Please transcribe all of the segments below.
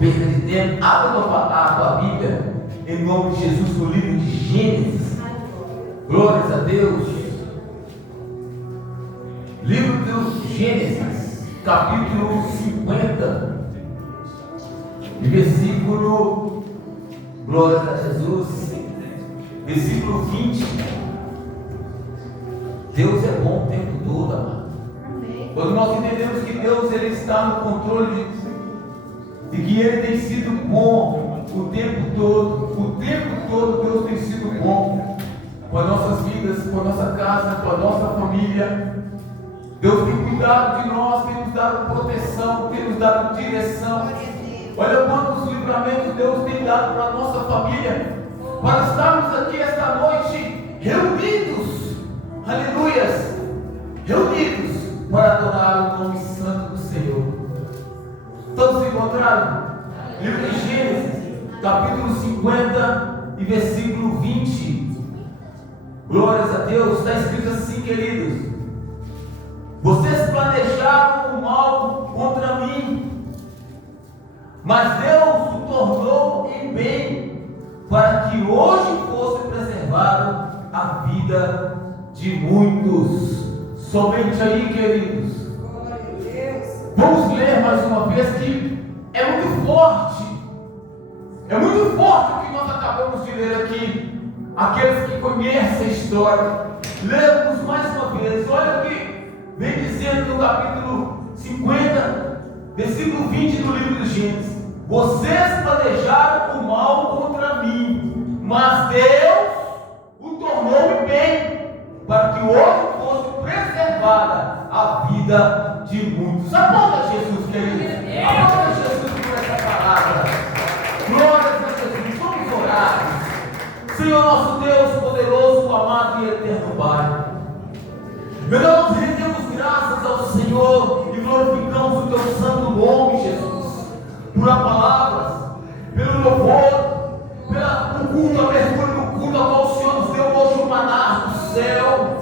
perda de tempo, abra a tua Bíblia, em nome de Jesus, no livro de Gênesis. Glórias a Deus. Livro de Gênesis, capítulo 50, e versículo, glórias a Jesus, versículo 20. Deus é bom o tempo todo, amado. Quando nós entendemos que Deus ele está no controle de que Ele tem sido bom o tempo todo Deus tem sido bom com as nossas vidas, com a nossa casa, com a nossa família. Deus tem cuidado de nós, tem nos dado proteção, tem nos dado direção. Olha quantos livramentos Deus tem dado para a nossa família, para estarmos aqui esta noite reunidos, aleluias, reunidos para adorar o nome santo do Senhor. Todos se encontraram? Livro de Gênesis, capítulo 50 e versículo 20. Glórias a Deus. Está escrito assim, queridos: vocês planejaram o mal contra mim, mas Deus o tornou em bem, para que hoje fosse preservado a vida de muitos. Somente aí, queridos. Vamos ler mais uma vez, que é muito forte. É muito forte o que nós acabamos de ler aqui. Aqueles que conhecem a história, lemos mais uma vez. Olha o que vem dizendo no capítulo 50, versículo 20 do livro de Gênesis: vocês planejaram o mal contra mim, mas Deus o tornou em bem, para que hoje fosse preservada a vida de muitos. Aplauda Jesus, querido. Aplauda Jesus por essa palavra. Glórias a Jesus. Vamos orar. Senhor nosso Deus poderoso, amado e eterno Pai, meu Deus, nós rendemos graças ao Senhor e glorificamos o teu santo nome, Jesus, por palavras, pelo louvor, pelo culto, a abertura do culto ao qual o Senhor nos deu hoje, o maná do céu.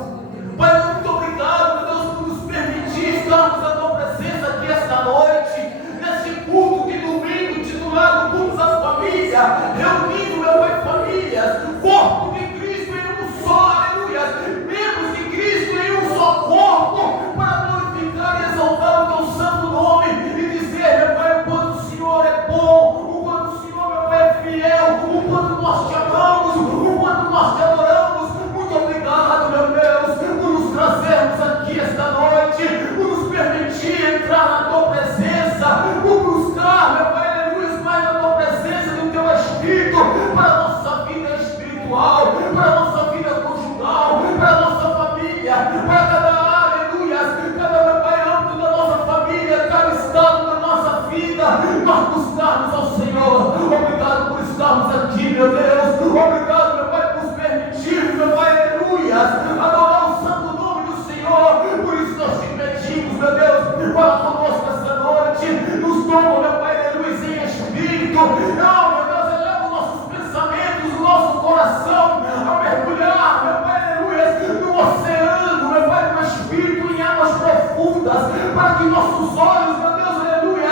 Pai, muito obrigado, meu Deus, por nos permitir estarmos na tua presença aqui esta noite, neste culto de domingo, titulado Cultos da Família, reunindo, meu Pai, famílias, corpo de Cristo em um só, aleluia, membros de Cristo em um só corpo, para glorificar e exaltar o teu santo nome e dizer, meu Pai, o quanto o Senhor é bom, o quanto o Senhor, meu Pai, é fiel, o quanto nós te amamos, o quanto nós te adoramos. Muito obrigado, meu Deus, por nos trazermos aqui esta noite, por nos permitir entrar na tua presença, por buscar, meu Pai, aleluia, mais na tua presença do teu Espírito, para a nossa vida espiritual, para a nossa vida conjugal, para a nossa família, para cada área, aleluia, cada, meu Pai, âmbito da nossa família, cada estado da nossa vida, nós buscarmos ao Senhor. Obrigado por estarmos aqui, meu Deus. Obrigado, meu Pai, por nos permitir, meu Pai, aleluia, adorar o santo nome do Senhor. Por isso nós te pedimos, meu Deus, fala conosco esta noite, nos toma, meu Pai, aleluia, em espírito. Não, meu Deus, eleva os nossos pensamentos, o nosso coração a mergulhar, meu Pai, aleluia, no oceano, meu Pai, no espírito, em águas profundas, para que nossos olhos, meu Deus, aleluia,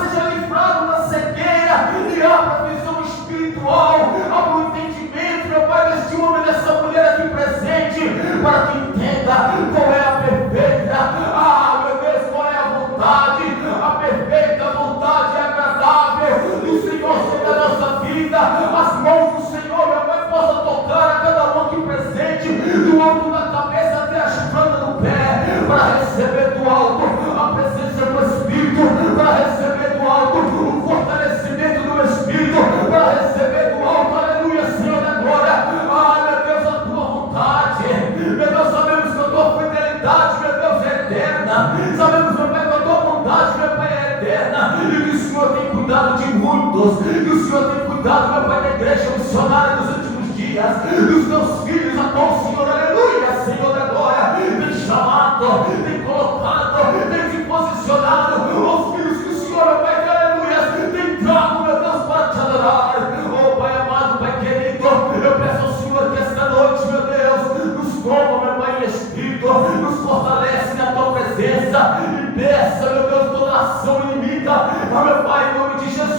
seja livrado da cegueira e abra a visão espiritual, abra o entendimento, meu Pai, deste homem, dessa mulher aqui presente, para que entenda qual é a perfeita, meu Deus, qual é a vontade, a perfeita vontade agradável do Senhor sobre a nossa vida. As mãos do Senhor, meu Pai, possa tocar a cada um aqui presente, do alto da cabeça até as plantas do pé, para receber do alto a presença do Espírito, para receber do alto o fortalecimento do Espírito, para receber do alto, aleluia, Senhor da glória, meu Deus, a tua vontade. Meu Deus, sabemos que a tua fidelidade, meu Deus, é eterna. Sabemos, meu Pai, que a tua bondade, meu Pai, é eterna, e que o Senhor tem cuidado de muitos, que o Senhor tem cuidado, meu Pai, da igreja missionária dos últimos dias, dos teus filhos, a qual o Senhor, aleluia, Senhor da glória, tem chamado, tem colocado, tem te posicionado, os filhos que o Senhor, meu Pai, aleluia, tem trago, meu Deus, para te adorar. Oh, Pai amado, Pai querido, eu peço ao Senhor que esta noite, meu Deus, nos toma, meu Pai, em espírito, nos fortalece na tua presença, e peça, meu Deus, toda ação inimiga, meu Pai, em nome de Jesus,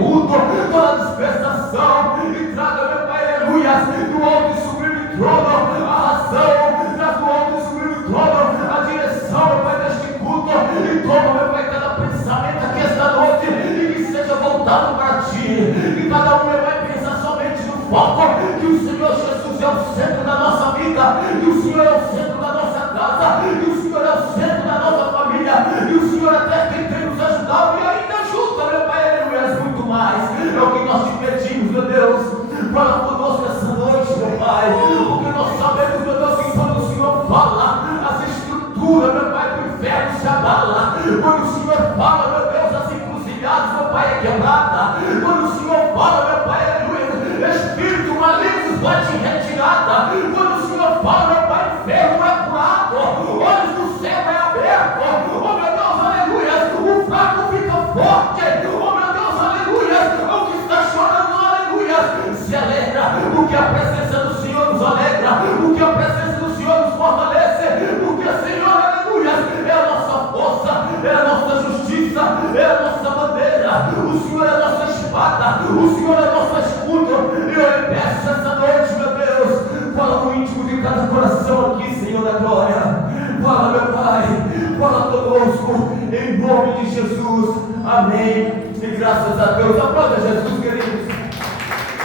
culto, toda dispensação, e traga, meu Pai, aleluia, do alto e sublime trono, a razão, traz do alto e sublime trono, a direção, meu Pai, deste culto, e toma, meu Pai, cada pensamento aqui esta noite, e que seja voltado para Ti, que cada um, meu Pai, pensa somente no foco, que o Senhor Jesus é o centro da nossa vida, que o Senhor é o centro da nossa casa, que o Senhor é o centro da nossa família, e o Senhor até quem tem nos ajudado e ainda ajuda, meu Pai, aleluia, muito mais. É o que nós te pedimos, meu Deus. Fala conosco essa noite, meu Pai, porque nós sabemos, meu Deus, que quando o Senhor fala, as estruturas, meu Pai, do inferno se abala. Quando o Senhor fala, meu Deus, as encruzilhadas, meu Pai, é quebrada. Quando o Senhor fala, meu Pai, aleluia, espírito maligno vai te retirada. Quando o Senhor fala, meu Pai, enfermo é curado, olhos do céu é aberto. Oh, meu Deus, aleluia, o fraco fica forte. Oh, meu Deus, aleluia, o que está chorando, aleluia, se alegra, porque a presença do Senhor nos alegra, porque a presença do Senhor nos fortalece, porque o Senhor, aleluia, é a nossa força, é a nossa justiça, é a nossa bandeira, o Senhor é a nossa espada, o Senhor é a nossa escudo. E eu lhe peço essa noite, meu Deus, fala no íntimo de cada coração aqui, Senhor da glória, fala, meu Pai, fala conosco, em nome de Jesus, amém, e graças a Deus. Aplauda Jesus, queridos.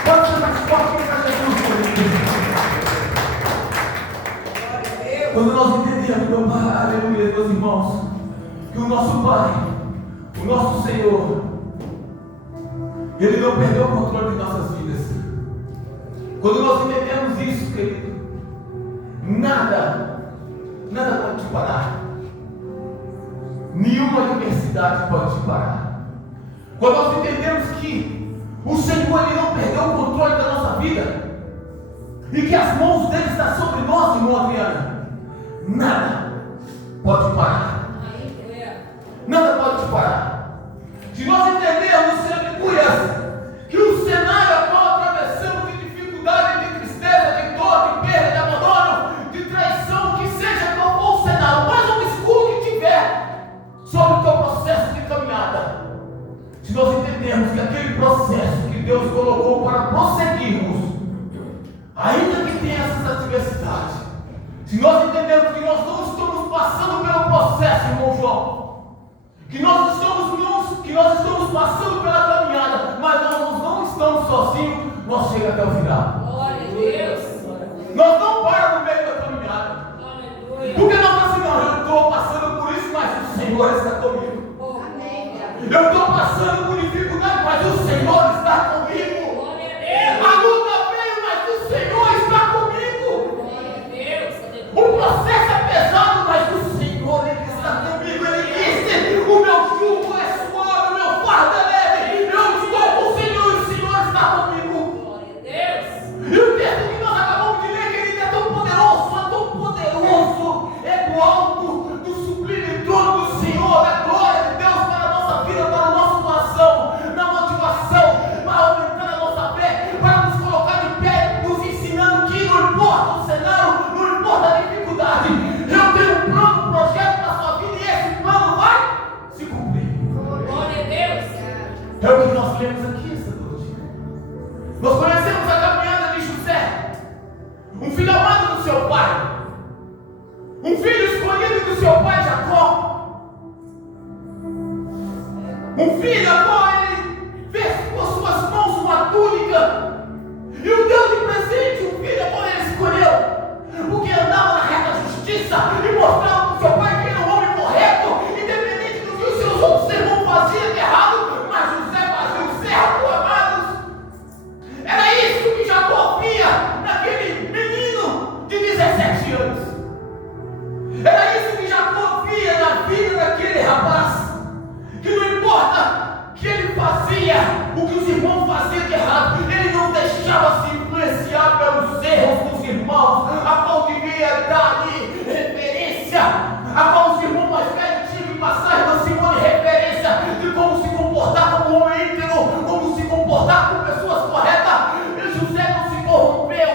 Pode ser mais forte para Jesus, queridos. Quando nós entendemos, meu Pai, aleluia, meus irmãos, que o nosso Pai, o nosso Senhor, Ele não perdeu o controle de nossas vidas. Quando nós entendemos isso, querido, nada pode te parar. Nenhuma adversidade pode te parar. Quando nós entendemos que o Senhor, Ele não perdeu o controle da nossa vida, e que as mãos dele estão sobre nós, irmão Adriana, nada pode parar. Nada pode te parar. Se nós entendermos, aleluia, que o cenário a qual atravessamos de dificuldade, de tristeza, de dor, de perda, de abandono, de traição, que seja qual for o cenário mais obscuro que tiver sobre o teu processo de caminhada, se nós entendermos que aquele processo que Deus colocou para prosseguirmos, ainda que tenha essas adversidades, se nós entendermos que nós não estamos passando pelo processo, irmão João, que nós estamos passando pela caminhada, mas nós não estamos sozinhos, nós chegamos até o final. Glória a Deus. Nós não paramos no meio da caminhada. Porque nós assim, não, eu estou passando por isso, mas o Senhor está comigo. Eu estou passando por dificuldade, mas o Senhor está comigo. A luta veio, mas o Senhor está comigo. O processo é pesado, mas o Senhor, Ele está comigo. Ele disse: o meu jugo é suave, o meu fardo é leve. Eu estou com o Senhor e o Senhor está comigo. E o texto que nós acabamos de ler, querido, é tão poderoso, é do alto, do sublime trono do Senhor, da glória de Deus para a nossa vida, para o nosso coração, na motivação, para aumentar a nossa fé, para nos colocar de pé, nos ensinando que não importa o cenário, não importa a dificuldade, eu tenho um plano, um projeto na sua vida e esse plano vai se cumprir. Glória a Deus. É o que nós lemos aqui esta noite. Nós conhecemos a caminhada de José, um filho amado do seu pai, um filho escolhido do seu pai Jacó, um filho a qual ele fez com suas mãos uma túnica, e o deu de presente um filho a qual ele escolheu, porque andava na reta justiça e mostrava para o seu pai que era um homem correto, independente do que os seus outros irmãos faziam de errado, mas José fazia o certo, amados. Era isso que Jacó via naquele menino de 17 anos. Era isso que Jacó via na vida daquele rapaz. Que não importa que ele fazia o que os irmãos faziam de errado, ele não deixava se influenciar pelos erros dos irmãos, a qual devia dar-lhe referência, a qual os irmãos mais velhos tinham que passar a Simone referência de como se comportar como homem íntegro, como se comportar com pessoas corretas. E José não se corrompeu,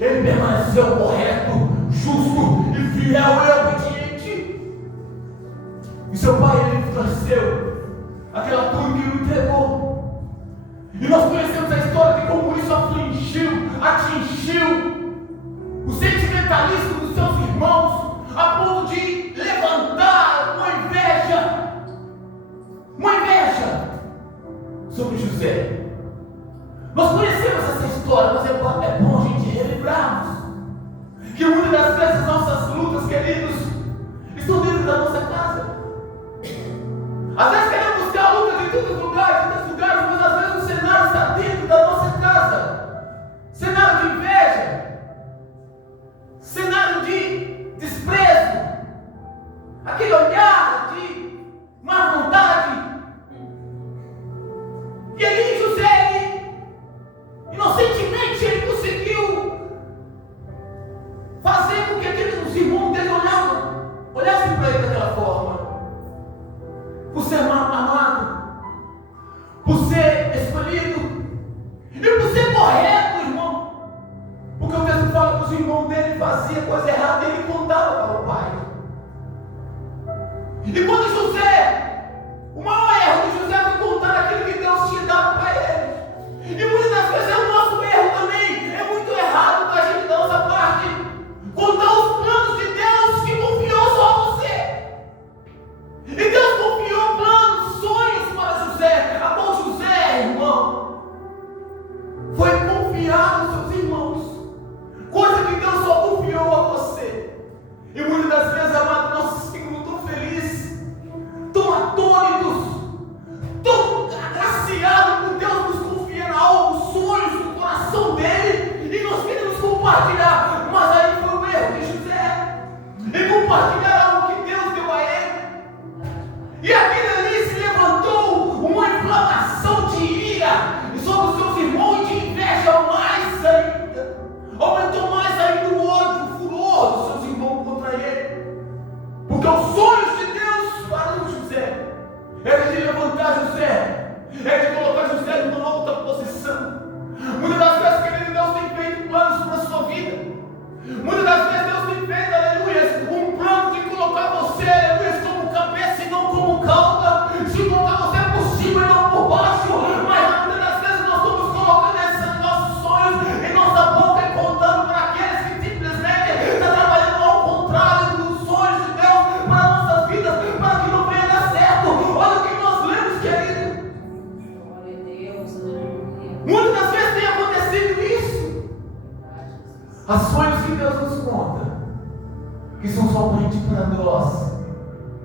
ele permaneceu correto, justo e fiel e obediente. E seu pai, ele floresceu aquela túnica que ele entregou. sobre José. Nós conhecemos essa história, mas é bom a gente relembrarmos que muitas das vezes nossas lutas, queridos, estão dentro da nossa casa. Às vezes queremos buscar a luta de todos os lugares, mas às vezes o cenário está dentro da nossa casa. Cenário de inveja, cenário de desprezo, aquele olhar de má vontade. E ali José, inocentemente, ele conseguiu fazer com que aqueles irmãos dele olhassem para ele daquela forma. Por ser amado, por ser escolhido e por ser correto, irmão. Porque o texto fala que os irmãos dele faziam coisa errada e ele contava para o pai. E quando José, o maior erro de José foi contar aquilo que Deus tinha dado para ele. E muitas das vezes é o nosso erro também. É muito errado da gente, da nossa parte, contar os planos de Deus que confiou só a você. E Deus confiou planos, sonhos para José. A qual José, irmão, foi confiar aos seus irmãos. Coisa que Deus só confiou a você. E muitas das vezes, amado, nós ficamos tão felizes, tão atônitos, tão agraciados por Deus nos confiar algo, sonhos do coração dele, e nós queremos compartilhar. Mas aí foi o erro de José, em compartilhar algo que Deus deu a ele. E aquele ali se levantou uma inflamação de ira sobre os seus irmãos e de inveja mais ainda. Aumentou mais ainda o ódio, o furor dos seus irmãos contra ele. Porque os sonhos de Deus para o José era de levantar José, era de colocar José numa outra posição. Muitas das vezes, querido, Deus tem feito planos para a sua vida. Muitas das vezes Deus tem feito, aleluia, um plano de colocar você, aleluia, como cabeça e não como cauda, de colocar você por cima e não por baixo. Mas muitas das vezes nós estamos colocando esses nossos sonhos em nossa boca e contando para aqueles que simplesmente estão trabalhando ao contrário dos sonhos de Deus para nossas vidas, para que não venha dar certo. Olha o que nós lemos, querido. Glória a Deus, aleluia. Muitas das vezes tem acontecido isso. As sonhos que Deus nos conta, que são somente para nós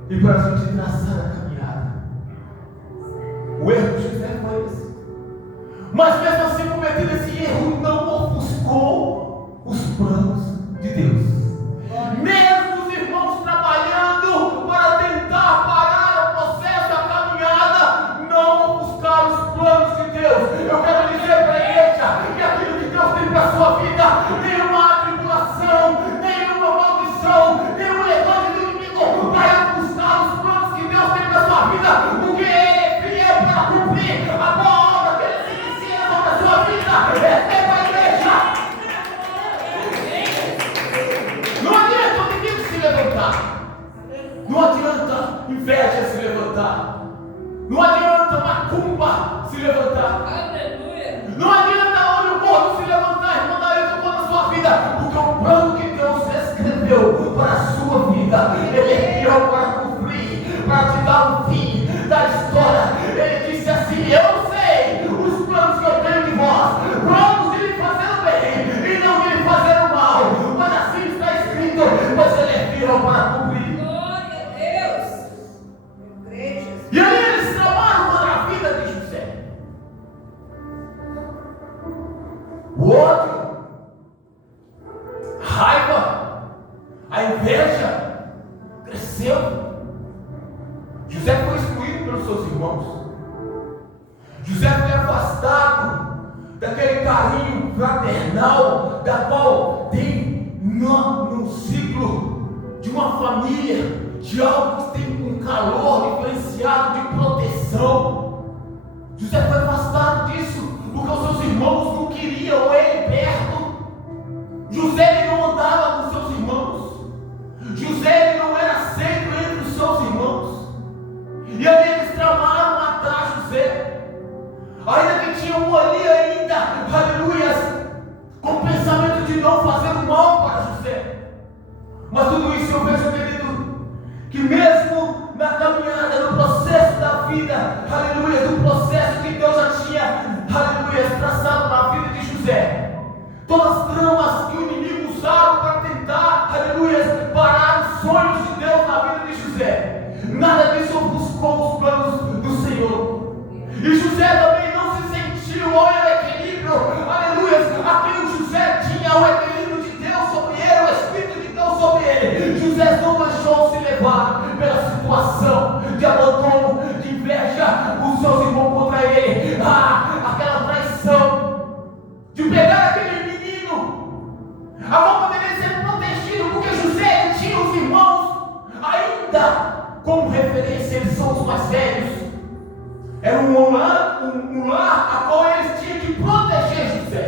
e para a gente traçar a caminhada. O erro de José foi esse. Mas mesmo assim, cometendo esse erro, não ofuscou os planos de Deus. Mesmo os irmãos trabalhando para tentar parar o processo, a caminhada, não ofuscaram os planos de Deus. Eu quero dizer para a igreja que aquilo que Deus tem para a sua vida, nenhuma tribulação, nenhuma maldição, nenhum levante do inimigo vai ofuscar os planos que Deus tem para a sua vida, porque Ele é fiel para cumprir a boa obra que Ele inicia sobre a sua vida. Receba a igreja. Não adianta o inimigo se levantar. Não adianta inveja se levantar. Não adianta macumba se levantar. Aleluia. Não adianta olho gordo se levantar, irmão, daí eu estou na sua vida. Porque o plano que Deus escreveu para a sua vida, Ele é fiel para cumprir, para te dar um fim da história. Ele disse assim: eu sei os planos que eu tenho de vós, planos de lhe fazer o bem e não de lhe fazer o mal. Mas assim está escrito, pois Ele é fiel para cumprir. Glória a Deus. E aí eles tramaram contra a vida de José. O ódio, a raiva, a inveja cresceu. José foi excluído pelos seus irmãos. José foi afastado daquele carinho fraternal da qual tem no ciclo de uma família, de algo que tem um calor diferenciado de proteção. José foi afastado disso porque os seus irmãos não queriam ele perto. José ele não andava com seus irmãos. José ele não era aceito entre os seus irmãos. E aí eles tramaram matar José. Ainda que tinha um ali ainda, aleluia, com o pensamento de não fazer o mal para José. Mas tudo isso eu vejo, querido, que mesmo na caminhada, no processo da vida, aleluia, do processo que Deus já traçado na vida de José, todas as tramas que o inimigo usaram para tentar, aleluia, parar os sonhos de Deus na vida de José, nada disso ofuscou os planos do Senhor. E José também não se sentiu, olha o equilíbrio, aleluia, aquele José tinha o equilíbrio de Deus sobre ele, o Espírito de Deus sobre ele. José não deixou se levar pela situação de abandono, de inveja, os seus irmãos contra ele, aquela traição, de pegar aquele menino. A avó poderia ser protegido, porque José ele tinha os irmãos, ainda como referência, eles são os mais velhos. Era um lar a qual eles tinham que proteger José,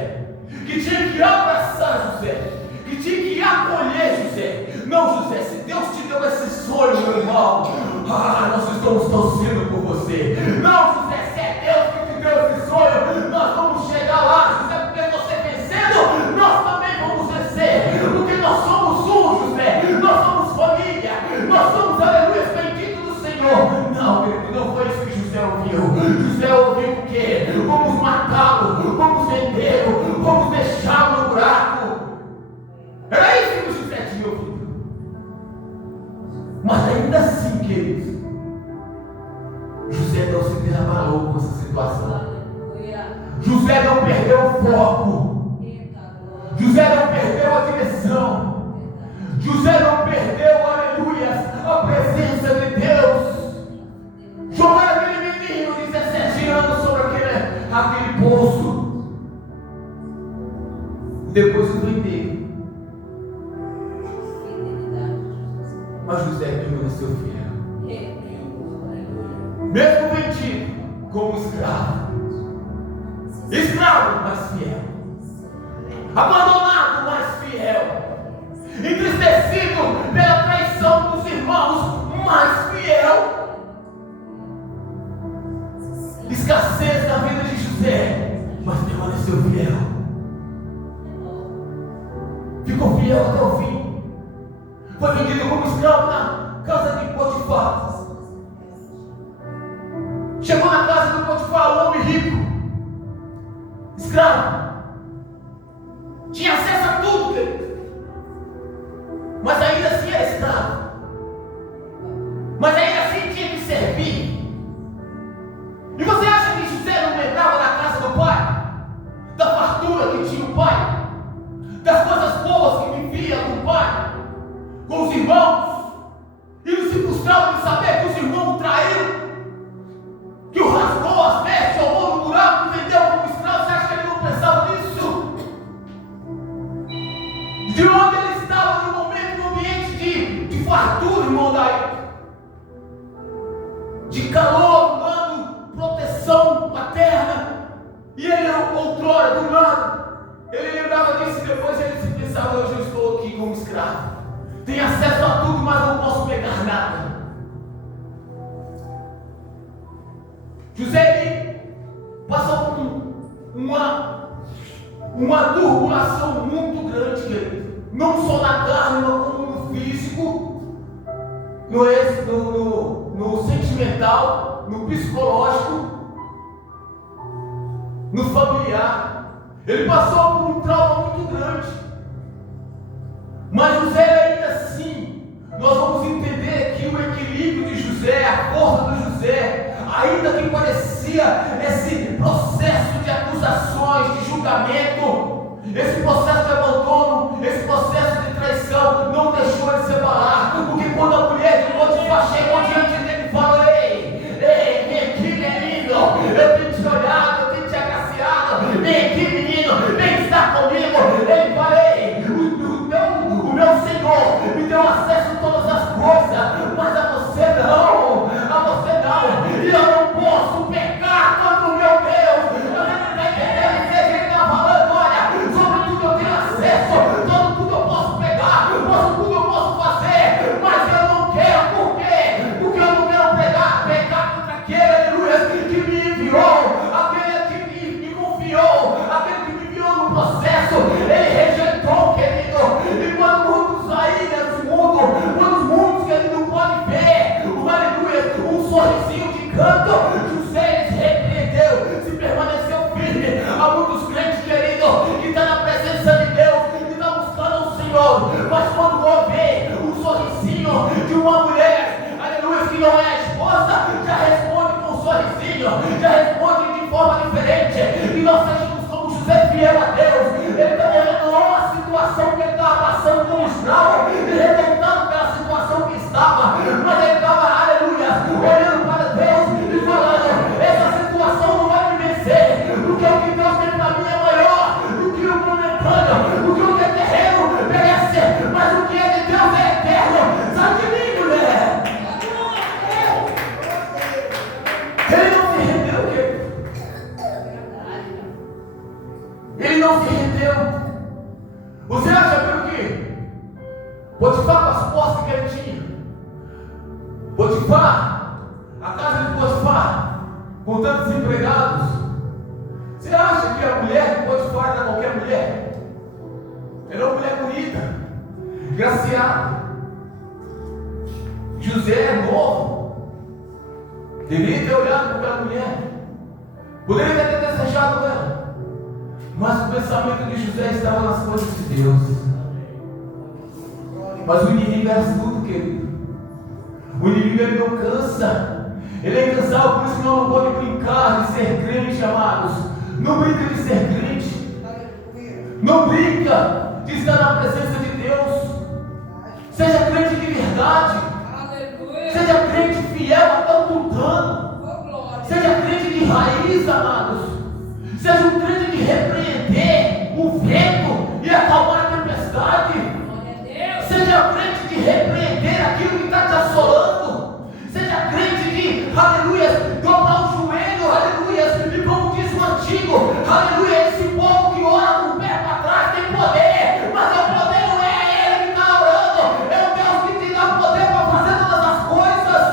que tinha que abraçar José, que tinha que acolher José. Não, José, se Deus te deu esse sonho, meu irmão, nós estamos torcendo por você. Não, José, se é Deus que te deu esse sonho, nós vamos chegar lá, José, porque você vencendo, nós também vamos vencer, porque nós somos um, José, nós somos família, nós somos, aleluia, benditos do Senhor. Não, querido, não foi isso que José ouviu. José ouviu o quê? Vamos matá-lo, vamos vendê-lo, vamos deixá-lo no buraco. Era isso que José tinha ouvido. Mas ainda assim, queridos, José não se desabalou com essa situação. José não perdeu o foco. José não perdeu a direção. José não perdeu, aleluia, a presença de Deus. Jogaram aquele menino de 17 anos sobre aquele poço. Depois o venderam. Mas José permaneceu fiel. Mesmo vendido como escravo. Escravo, mas fiel. Abandonado, mas fiel. Entristecido pela traição dos irmãos, mas fiel. Escassez na vida de José, mas permaneceu fiel. Ficou fiel até o fim. Foi vendido como escravo na casa de Potifar. Chegou na casa de Potifar, um homem rico, escravo, tinha acesso a tudo, querido. Mas ainda assim era escravo, mas ainda assim tinha que servir. E você acha que José não lembrava da casa do pai? Da fartura que tinha o pai? Das coisas boas que vivia com o pai? Com os irmãos? E não se frustrava de saber que os irmãos o traíram? Que o rasgou as vestes, jogou no buraco e vendeu como escravo? Você acha que ele não pensava nisso? De onde ele estava no momento, no ambiente de fartura, irmão daí? De calor, proteção paterna, e ele outrora, do lado, ele lembrava disso e depois ele se pensava: hoje eu estou aqui como escravo, tenho acesso a tudo, mas não posso pegar nada. José ele passou por uma turbulação muito grande, querido, não só na carne, mas como no físico, no sentimental, no psicológico, no familiar. Ele passou por um trauma muito grande. Mas José, ainda assim, nós vamos entender que o equilíbrio de José, a força do José, ainda que parecia esse processo de acusações, de julgamento, esse processo de abandono, esse processo de traição, não deixou ele se abalar. Porque quando a mulher de Potifar chegou diante dele e falou: ei, vem aqui, menino, eu tenho te olhado, eu tenho te agraciado, vem aqui, menino, vem estar comigo. Ele falou: ei, o meu Senhor me deu acesso a todas as coisas, mas a você não, e eu não posso pecar contra o meu Deus. Você não está entendendo? Seja ele está falando: olha, sobre tudo eu tenho acesso, tudo eu posso pegar, tudo eu posso fazer. jeitinho, já responde de forma diferente. E nós sejamos como José, fiel a Deus. Ele também revelou a situação que ele estava passando como escravo, e revoltado pela situação que estava, mas ele estava, aleluia, olhando para Deus e falando: essa situação não vai me vencer, porque o que Deus tem para mim é maior do que o momentâneo, do que o que é terreno merece, mas o que é de Deus é eterno. Sai de mim, mulher. Ele não se rendeu, querido. Ele não se rendeu. Você acha pelo quê? Potifar com as posses que ele tinha, Potifar, a casa de Potifar, com tantos empregados, você acha que a mulher de Potifar era qualquer mulher? Ela é uma mulher bonita, graciada. José é novo, deveria ter olhado para aquela mulher, poderia ter desejado ela, mas o pensamento de José estava nas coisas de Deus. Mas o inimigo é astuto, querido. O inimigo, ele não cansa. Ele é incansável, por isso que não pode brincar de ser crente, amados. Não brinca de ser crente. Não brinca de estar na presença de Deus. Seja crente de verdade. Seja crente fiel até o tutano. Seja crente de raiz, amados. Seja um crente de repreender o vento e acalmar a tempestade. Seja crente de repreender aquilo que está te assolando. Seja crente de, aleluia, dobrar o joelho, aleluia, e como diz o antigo, aleluia, esse povo que ora com o pé para trás tem poder, mas o poder não é ele que está orando, é o Deus que te dá poder para fazer todas as coisas.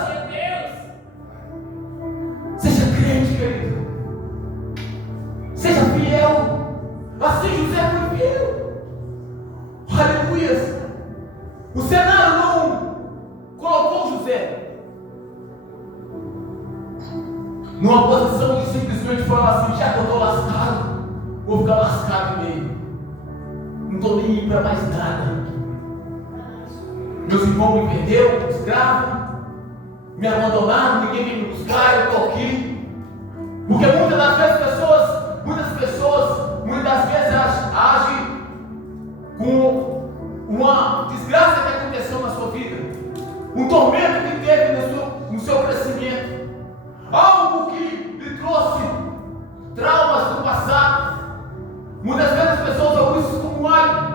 Seja crente, querido. Seja fiel. Assim José foi fiel. Aleluia. O cenário não colocou José numa posição de simplesmente falar assim: já que eu estou lascado, vou ficar lascado mesmo, não estou nem indo para mais nada. Meus irmãos me perderam, escravo, me abandonaram, ninguém vem me buscar, eu estou aqui. Porque muitas das vezes agem com uma desgraça que aconteceu na sua vida, um tormento que teve no seu crescimento, algo que lhe trouxe traumas do passado. Muitas vezes as pessoas ouvem isso como algo.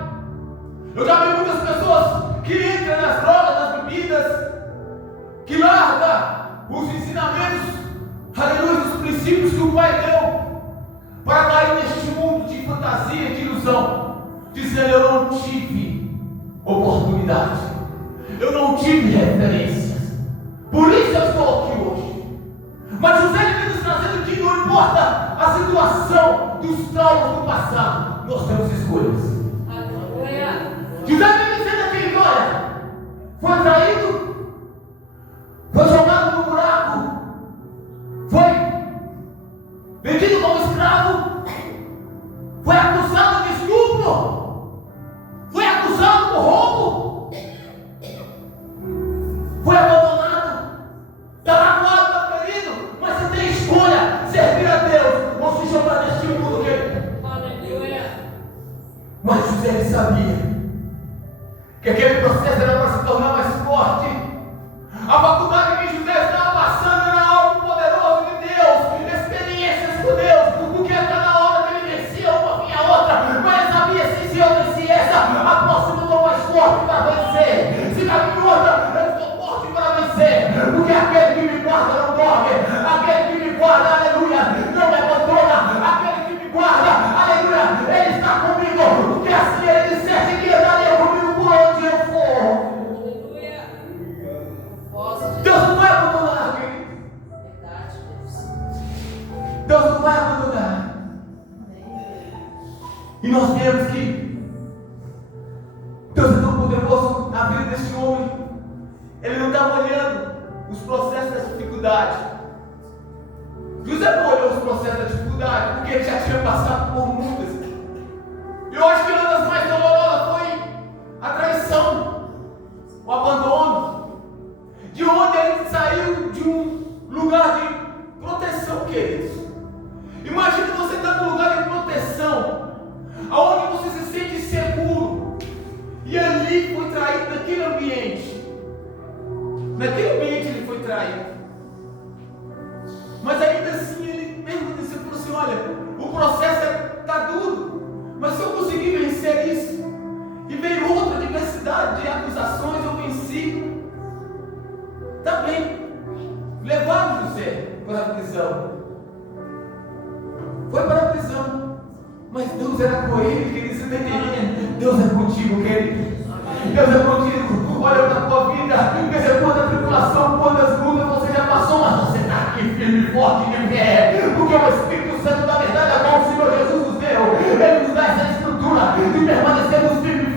Eu já vi muitas pessoas que entram nas drogas, nas bebidas, que largam os ensinamentos, aleluia, dos princípios que o Pai deu, para cair neste mundo de fantasia, de ilusão, dizendo: eu não tive oportunidade, eu não tive referências, por isso eu estou aqui hoje. Mas José vem nos trazendo que não importa a situação dos traumas do passado, nós temos escolhas. José vem dizendo aqui: olha, foi traído, foi jogado no buraco, foi vendido como escravo, foi acusado de estupro, foi acusado por roubo, foi abandonado, está magoado, está ferido, mas você tem escolha: servir a Deus ou se jogar neste mundo, querido. Mas José, ele sabia que aquele processo era para se tornar mais forte. A faculdade que José estava passando era algo poderoso de Deus, experiências com Deus, porque a cada hora que ele vencia uma vinha outra, mas ele sabia assim: se eu venci essa, a próxima eu estou mais forte para vencer. Se na minha outra, eu estou forte para vencer, porque aquele que me guarda não dorme, aquele que me guarda, aleluia, não me abandona, aquele que me guarda, aleluia, ele está comigo, porque assim ele dissesse que andaria comigo por onde eu for. Deus não vai abandonar, querido. Deus não vai abandonar. E nós vemos que Deus é tão poderoso na vida deste homem. Ele não estava olhando os processos da dificuldade. José não olhou os processos da dificuldade, porque ele já tinha passado por muitas. E eu acho que uma das mais dolorosas foi a traição, o abandono, de onde ele saiu de um lugar de proteção que queridos. Imagina você estar num lugar de proteção, aonde você se sente seguro, e ali foi traído naquele ambiente. Naquele ambiente ele foi traído. Mas ainda assim ele permaneceu e falou assim: olha, o processo está duro, mas se eu conseguir vencer isso, e veio outra diversidade de acusações, eu venci. Está bem. Levaram José para a prisão. Foi para a prisão. Mas Deus era com ele, querido. Você está entendendo? Deus é contigo, querido. Deus é contigo. Olha para a tua vida. Veja quanta tribulação, quantas lutas você já passou, mas você está aqui firme e forte de pé. Porque o Espírito Santo da verdade, a qual o Senhor Jesus nos deu, Ele nos dá essa estrutura de permanecermos firme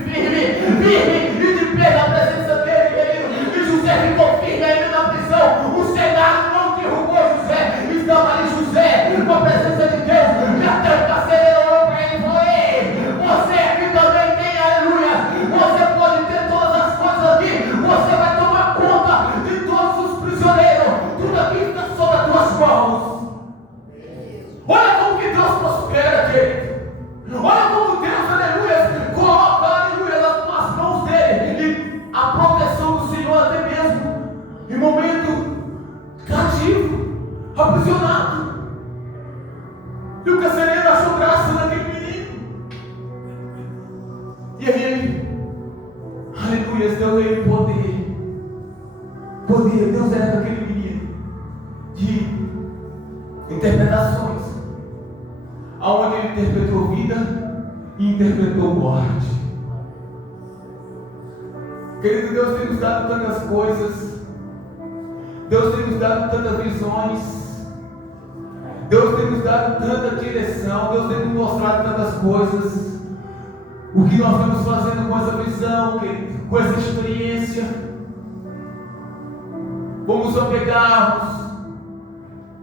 e de pé na presença dele, querido. E José ficou firme ainda na prisão. O Senado não derrubou José. Estava ali José, com a presença de Deus. E até o carcereiro olhou para ele e falou: ei, você aqui também tem, aleluia. Você pode ter todas as coisas aqui. Você vai tomar conta de todos os prisioneiros. Tudo aqui está sob as tuas mãos. Olha como que Deus prospera, querido. Olha como Deus, aleluia, coloca, aleluia, nas tuas mãos dele. E a proteção do Senhor até mesmo em momento cativo, aprisionado. E o carcereiro achou graça naquele menino. E aí ele, aleluia, deu a ele poder. Deus era com aquele menino de interpretações, aonde ele interpretou vida e interpretou morte. Querido, Deus tem nos dado tantas coisas. Deus tem nos dado tantas visões. Deus tem nos dado tanta direção. Deus tem nos mostrado tantas coisas. O que nós estamos fazendo com essa visão, querido, com essa experiência? Vamos apegarmos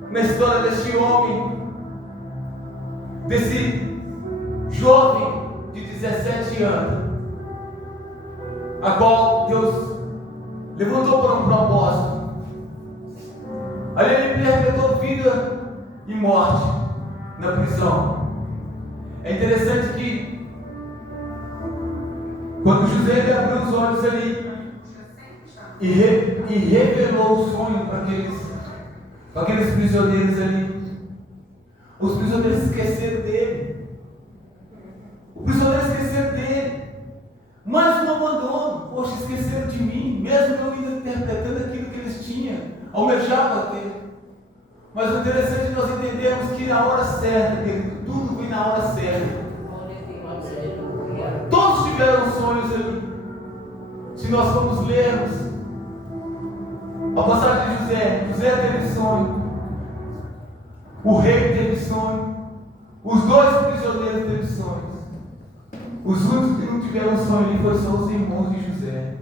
na história deste homem, desse jovem de 17 anos, a qual Deus levantou para um propósito. Ali ele interpretou vida e morte na prisão. É interessante que quando José ele abriu os olhos ali e revelou o sonho para aqueles prisioneiros ali, os prisioneiros esqueceram dele. Os prisioneiros esqueceram dele. Mais um abandono. Poxa, esqueceram de mim, mesmo eu ainda interpretando aquilo que eles tinham, almejavam ter. Mas o interessante é nós entendermos que na hora certa, querido, tudo vem na hora certa. Todos tiveram sonhos ali. Se nós formos lermos a passagem de José teve sonho, o rei teve sonho, os dois prisioneiros teve sonhos. Os únicos que não tiveram sonho ali foram só os irmãos de José.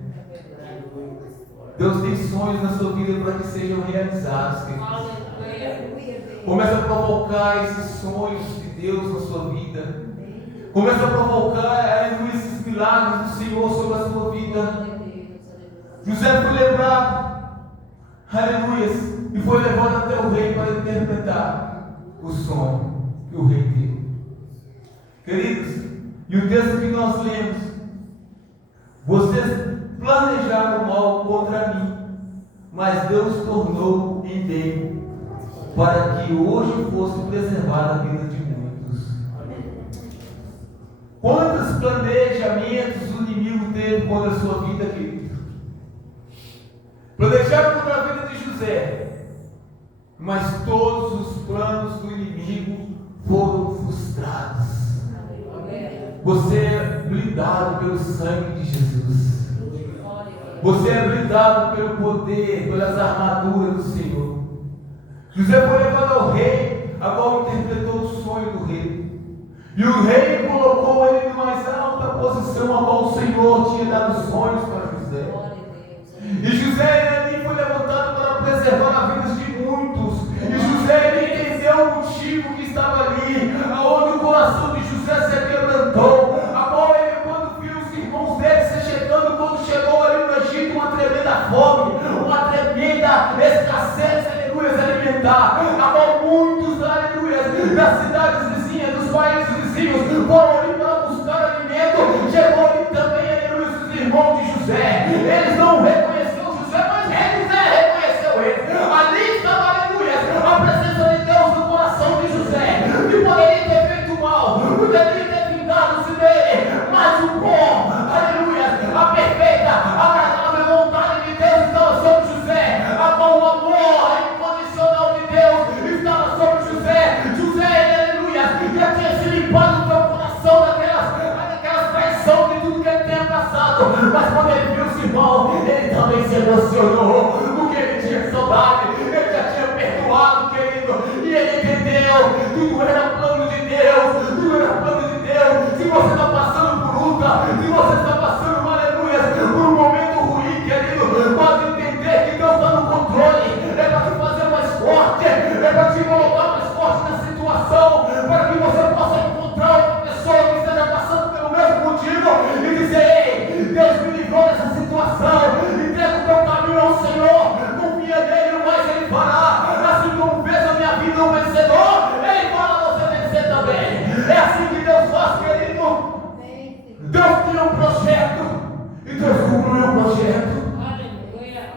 Deus tem sonhos na sua vida para que sejam realizados, queridos. Começa a provocar esses sonhos de Deus na sua vida. Começa a provocar, aleluia, esses milagres do Senhor sobre a sua vida. José foi lembrado, aleluia, e foi levado até o rei para interpretar o sonho que o rei teve. Queridos, e o texto que nós lemos: vocês planejaram mal contra mim, mas Deus tornou em bem, para que hoje fosse preservada a vida de muitos. Quantos planejamentos o inimigo teve contra a sua vida, querido? Planejaram contra a vida de José, mas todos os planos do inimigo foram frustrados. Você é blindado pelo sangue de Jesus. Você é blindado pelo poder, pelas armaduras do Senhor. José foi levado ao rei, a qual interpretou o sonho do rei. E o rei colocou ele na mais alta posição, a qual o Senhor tinha dado sonhos para José. E José ali foi levantado para preservar a vida de muitos. E José ele entendeu o motivo que estava ali, aonde o coração de José se quebrantou, a qual ele, quando viu os irmãos dele se chegando, quando chegou ali no Egito, uma tremenda fome, uma tremenda escassez, aleluia, alimentar, a qual muitos das cidades vizinhas, dos países vizinhos, foram ali para buscar alimento. Chegou ali também, aleluia, os irmãos de José. Eles não reconheceram José, mas José reconheceu eles. Ali estava, aleluia, a presença de Deus no coração de José, que poderia ter feito mal, poderia ter vingado-se dele, mas o bom, aleluia, a perfeita, agradável vontade de Deus estava sobre José. O amor incondicional de Deus estava sobre José. José, aleluia, já tinha se limpado do teu coração daquelas traições de tudo que ele tinha passado. Mas quando ele viu o irmão, ele também se emocionou, porque ele tinha saudade, ele já tinha perdoado, querido, e ele entendeu, tudo era plano de Deus, tudo era plano de Deus. Se você está passando por luta, se você está passando, aleluia, por um momento ruim, querido, pode entender que Deus está no controle. É para te fazer mais forte, é para te colocar mais forte na situação, para que você possa encontrar outra pessoa que esteja passando pelo mesmo motivo e dizer: ei, Deus me livrou dessa situação, entrega o teu caminho ao Senhor, confia nele, o mais ele fará. Assim como fez a minha vida um vencedor, ele fará você vencer também. É assim que Deus faz, querido. Deus tinha um projeto e Deus concluiu o projeto.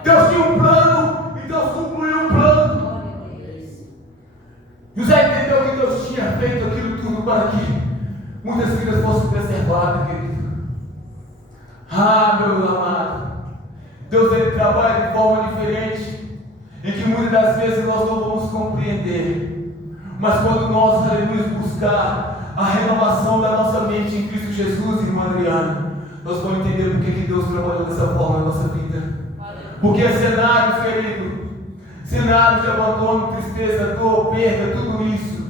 Deus tinha um plano e Deus concluiu o plano. José entendeu que Deus tinha feito aquilo tudo para que muitas vidas fossem preservadas, querido. Ah, meu amado, Deus ele trabalha de forma diferente, em que muitas das vezes nós não vamos compreender, mas quando nós iremos buscar a renovação da nossa mente em Cristo Jesus, irmã Adriana, nós vamos entender porque que Deus trabalhou dessa forma na nossa vida. Porque cenários, querido, cenários de abandono, tristeza, dor, perda, tudo isso,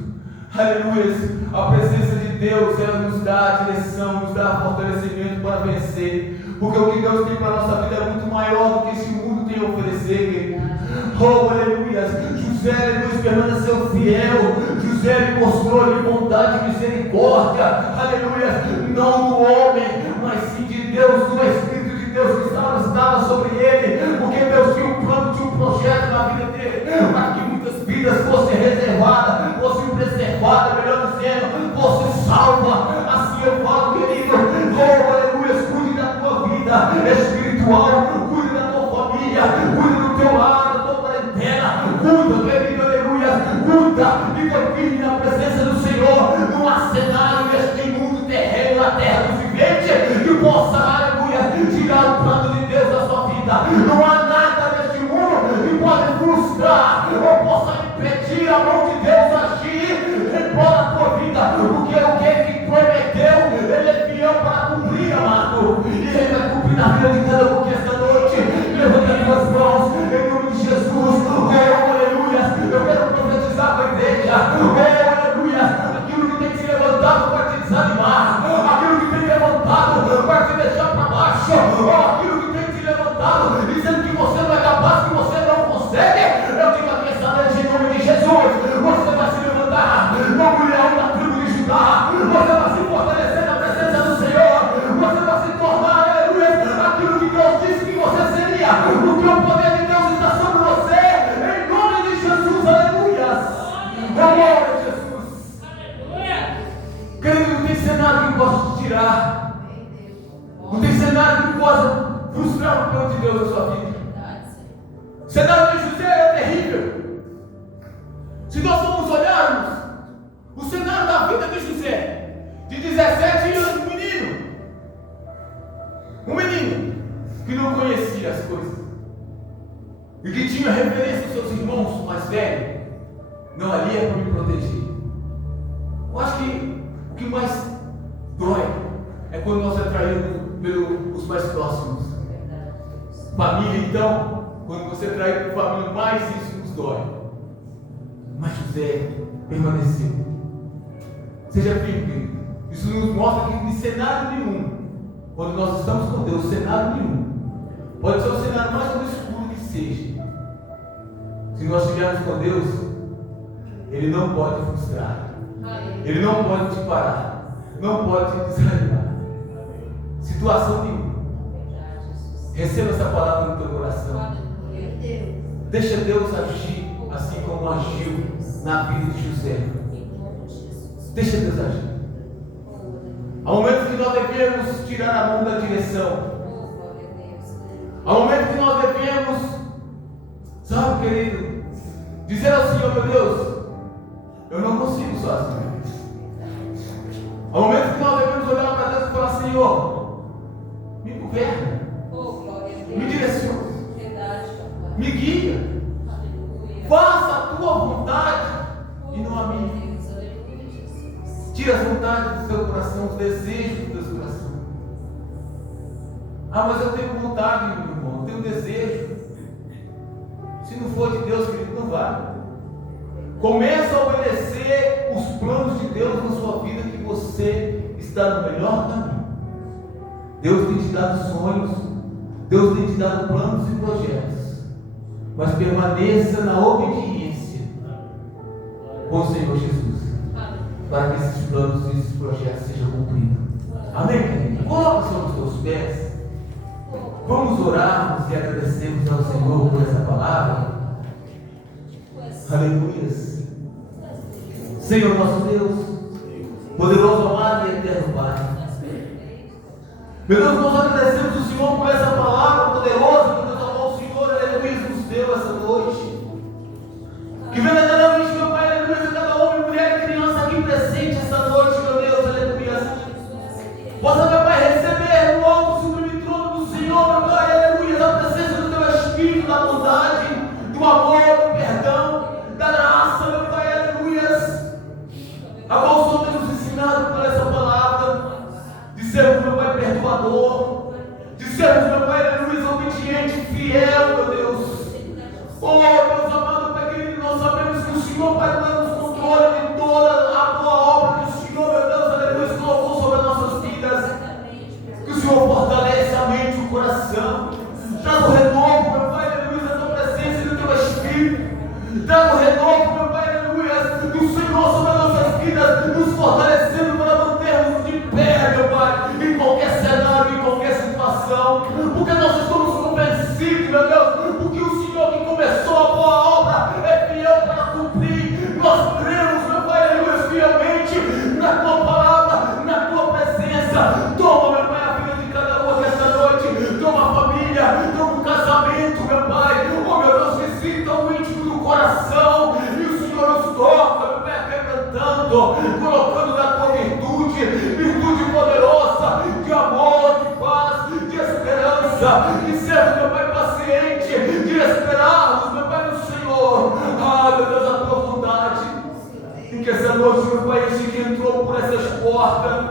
aleluia, a presença de Deus, ela nos dá a direção, nos dá fortalecimento para vencer, porque o que Deus tem para a nossa vida é muito maior do que esse mundo tem a oferecer, querido. Oh, aleluia, José, aleluia, permaneceu fiel. José ele mostrou-lhe bondade e misericórdia, aleluia, não do homem, mas sim de Deus, do Espírito de Deus que estava sobre ele, porque Deus tinha um plano, tinha um projeto na vida dele, para que muitas vidas fossem reservadas, fossem preservadas, melhor dizendo, fossem salvas. Assim eu falo, querido, oh, aleluia, cuide da tua vida espiritual, cuide da tua família, cuide do teu lar, da tua parentela, cuida, querido, aleluia, cuida e confie na presença do Senhor. Não há cenário deste mundo terreno, na terra do vivente, que possa, aleluia, tirar o plano de Deus da sua vida. Não há nada neste mundo que pode frustrar ou possa impedir a mão de Deus agir em prol da tua vida, porque o que ele prometeu, ele é fiel para cumprir, amado, e ele vai cumprir na vida de cada um que esta noite levanta as tuas mãos em nome de Jesus. Oh, aleluia, eu quero profetizar para a igreja. Oh, aleluia, aquilo que tem se levantado para te desanimar, aquilo que tem levantado para te deixar para baixo, aquilo que tem te levantado dizendo que você não é capaz, que você não consegue, eu digo aqui essa noite em nome de Jesus, você vai se levantar como leão da tribo de Judá, você vai se fortalecer na presença do Senhor, você vai se tornar, aleluia, aquilo que Deus disse que você seria, porque o poder de Deus está sobre você, em nome de Jesus, aleluia, glória a Jesus. Querido, não tem cenário que possa te tirar, não tem cenário que possa frustrar o plano de Deus na sua vida. O cenário de José é terrível. Se nós formos olharmos o cenário da vida de José, de 17 anos, um menino que não conhecia as coisas e que tinha referência aos seus irmãos mais velhos, não, ali é para me proteger. Eu acho que o que mais dói é quando nós é traído pelos mais próximos. Família, então, quando você é traído por família, mais isso nos dói. Mas José permaneceu. Seja firme, querido. Isso nos mostra que em cenário nenhum, quando nós estamos com Deus, cenário nenhum, pode ser o cenário mais obscuro que seja, se nós estivermos com Deus, Ele não pode frustrar, Ele não pode te parar, não pode te desanimar. Situação nenhuma. Receba essa palavra no teu coração. Deixa Deus agir assim como agiu na vida de José. Deixa Deus agir. Há momentos que nós devemos tirar a mão da direção. Há momentos que nós devemos, sabe, querido, dizer ao Senhor: meu Deus, eu não consigo sozinho. Há momentos que nós devemos olhar para Deus e falar: Senhor, me governa, me direciona, me guia, faça a tua vontade e não a minha. Tira as vontades do teu coração, os desejos do teu coração. Ah, mas eu tenho vontade, meu irmão, eu tenho desejo. Se não for de Deus, querido, não vai. Começa a obedecer os planos de Deus na sua vida, que você está no melhor caminho. Deus tem te dado sonhos, Deus tem te dado planos e projetos, mas permaneça na obediência com o Senhor Jesus, para que esses planos e esses projetos sejam cumpridos. Amém, querido? Coloca sobre os teus pés. Vamos orarmos e agradecermos ao Senhor por essa palavra. Aleluia. Senhor nosso Deus, poderoso, amado e eterno Pai, meu Deus, nós agradecemos o Senhor por essa palavra poderosa que Deus amou o Senhor, aleluia, nos deu essa noite. Que verdadeiramente, meu Pai, aleluia, cada homem, mulher e criança aqui presente essa noite, meu Deus, aleluia, possa, meu Pai, receber no alto sublime trono do Senhor, meu Pai, aleluia, a presença do Teu Espírito, da bondade, do amor, do perdão, da graça, meu Pai, aleluia, a qual o Senhor tem nos ensinado por essa palavra, de sermos, meu Pai, perdoador, de sermos, meu Pai, aleluia, obediente, fiel, meu Deus. Oh, Deus amado, Pai querido, nós sabemos que o Senhor, Pai, nos controle de toda a boa obra que o Senhor, meu Deus, aleluia, colocou sobre as nossas vidas. Que o Senhor fortalece a mente e o coração. Traga o renovo, meu Pai, aleluia, da tua presença e do teu Espírito. Traga o renovo, meu Pai, aleluia, do Senhor sobre as nossas vidas, nos fortalecendo para mantermos de pé, meu Pai, em qualquer cenário, em qualquer situação. Porque nós estamos convencidos, meu Deus, porque o Senhor que começou a boa obra é fiel para cumprir. Nós cremos, meu Pai, aleluia, fielmente na tua palavra, na tua presença. Toma, meu Pai, a vida de cada um esta noite. Toma a família, toma o casamento, meu Pai. Oh, meu Deus, que sinta o íntimo do coração. E o Senhor nos toca, meu Pai, quebrantando, colocando na tua virtude, virtude poderosa, de amor, de paz, de esperança. E serve, meu Pai, paciente, de esperarmos, meu Pai, no Senhor. Ah, meu Deus, a tua vontade. E que essa noite, meu Pai, este que entrou por essas portas,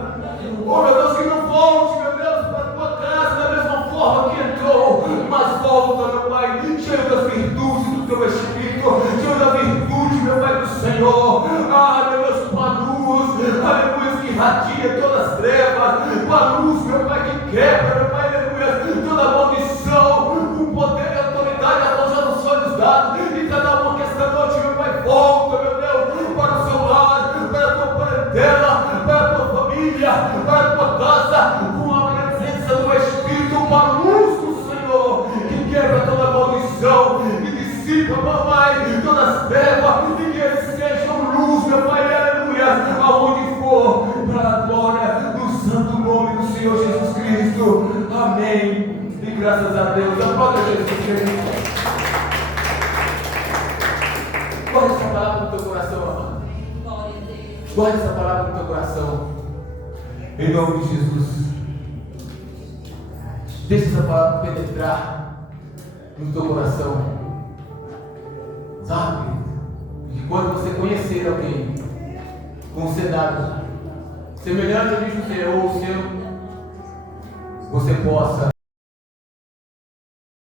oh, meu Deus, que não volte, meu Deus, para a tua casa da mesma forma que entrou, mas volta, meu Pai, cheio das virtudes do teu Espírito, cheio da virtude, meu Pai, do Senhor. Ah, meu Deus, com a luz, aleluia, que irradia todas as trevas, com a luz, meu Pai, que quebra, meu Pai, aleluia, toda a maldição, o poder e a autoridade, a nós já nos foi nos dado, e cada um que esta noite, meu Pai, volta, meu Deus, para o seu lar, para a tua parentela, para a tua família, para a tua casa, com a presença do Espírito, com a luz do Senhor, que quebra toda maldição, que dissipa, papai, todas as trevas, e que eles sejam luz, meu Pai, aleluia, aonde for, para a glória do santo nome do Senhor Jesus Cristo. Amém. E graças a Deus. Aplauda Jesus, querido. Guarda essa palavra no teu coração, amado. Guarda essa palavra no teu coração. Em nome de Jesus. Deixa essa palavra penetrar no teu coração. Sabe? E quando você conhecer alguém com um cenário semelhante ao de José ou o seu, você possa